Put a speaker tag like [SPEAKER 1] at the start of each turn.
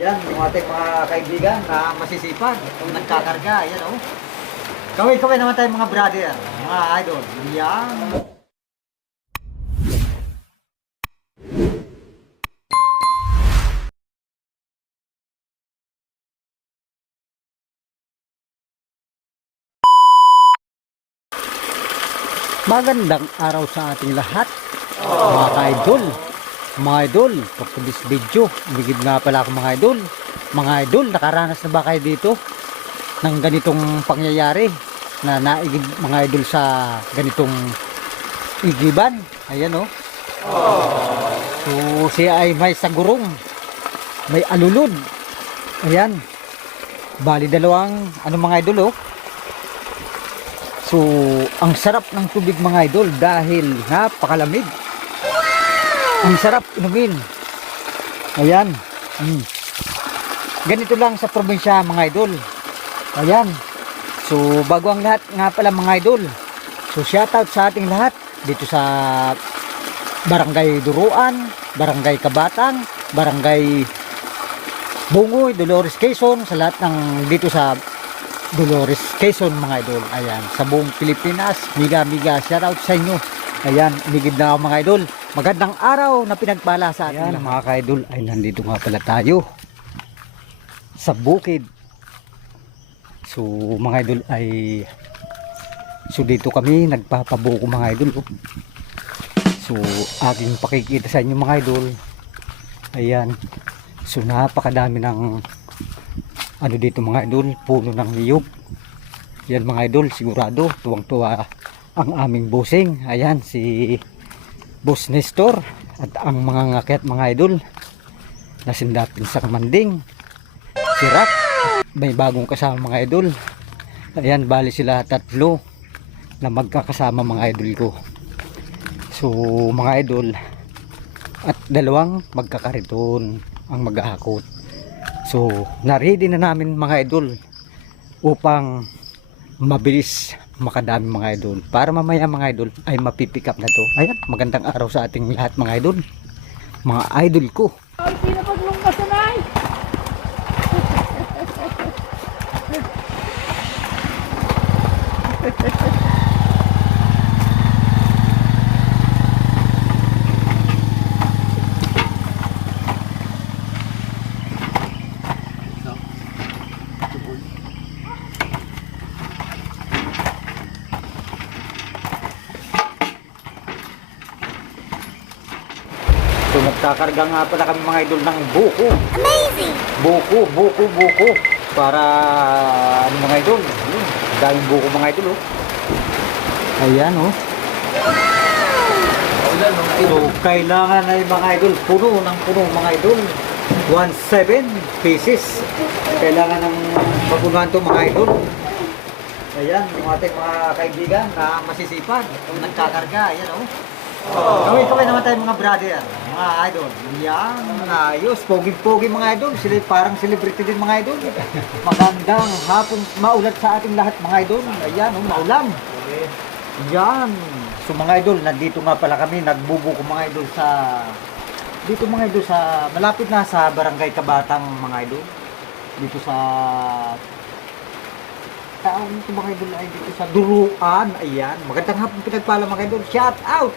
[SPEAKER 1] Yan, yung ating mga kaibigan na masisipag, nagkakarga, yan oh. Kaway-kaway naman tayo mga brother, mga idol. Yan.
[SPEAKER 2] Magandang araw sa ating lahat, mga ka-idol. Mga idol, for this video, bigid nga pala ako mga idol. Mga idol, nakaranas na ba kayo dito ng ganitong pangyayari na naigib mga idol sa ganitong igiban? Ayan oh. So, siya ay may sagurong, may alulod. Ayan. Bali dalawang, ano mga idol oh. So, ang sarap ng tubig mga idol dahil napakalamig. Ang sarap inumin. Ayan. Mm. Ganito lang sa probinsya mga idol. Ayan. So, bago ang lahat nga pala mga idol. So, shoutout sa ating lahat dito sa Barangay Duruan, Barangay Kabatang, Barangay Bungoy, Dolores Quezon, sa lahat ng dito sa Dolores Quezon mga idol. Ayan, sa buong Pilipinas, miga miga shoutout sa inyo. Ayan, inigid na ako mga idol. Magandang araw na pinagpala sa atin. Ayan, mga ka-idol, ay nandito nga pala tayo sa bukid. So, mga idol ay So dito kami nagpapabuko mga idol. oh. So aking pakikita sa inyo mga idol. Ayan. So napakadami ng ano dito mga idol, puno ng niyog. Yan mga idol, sigurado tuwang-tuwa ang aming bossing. Ayan si Boss Nestor at ang mga ngakit mga idol nasindapin sa kamanding. Si Rock, may bagong kasama mga idol. Ayan, bali sila tatlo na magkakasama mga idol ko. So, mga idol at dalawang magkakariton ang mag-aakot. So, na-ready na namin mga idol upang mabilis makadami mga idol. Para mamaya mga idol ay mapipick up na to. Ayan, magandang araw sa ating lahat mga idol. Mga idol ko.
[SPEAKER 3] Ay, pinapag
[SPEAKER 1] nagkakarga nga pala kami mga idol ng buko. Amazing! Buko, buko, buko. Para ano mga idol, yun, daming buko mga idol oh.
[SPEAKER 2] Ayan oh.
[SPEAKER 1] So kailangan ay mga idol, puno ng puno mga idol. 1.7 pieces. Kailangan ng mapunuhan to mga idol. Ayan, yung ating mga kaibigan na masisipag, nagkakarga, ayan oh. Kaway-kaway naman tayo mga brother, mga idol. Yan, ayos, pogi-pogi mga idol. Sila parang celebrity din mga idol. Magandang hapon, maulat sa ating lahat mga idol. Ayan, oh, maulam. Yan. So mga idol, nandito nga pala kami, nagbubuko mga idol sa dito mga idol sa malapit na sa Barangay Kabatang mga idol. Dito sa Taong ito mga idol ay dito sa Duruan. Ayan. Magandang hapon pinagpala mga idol. Shout out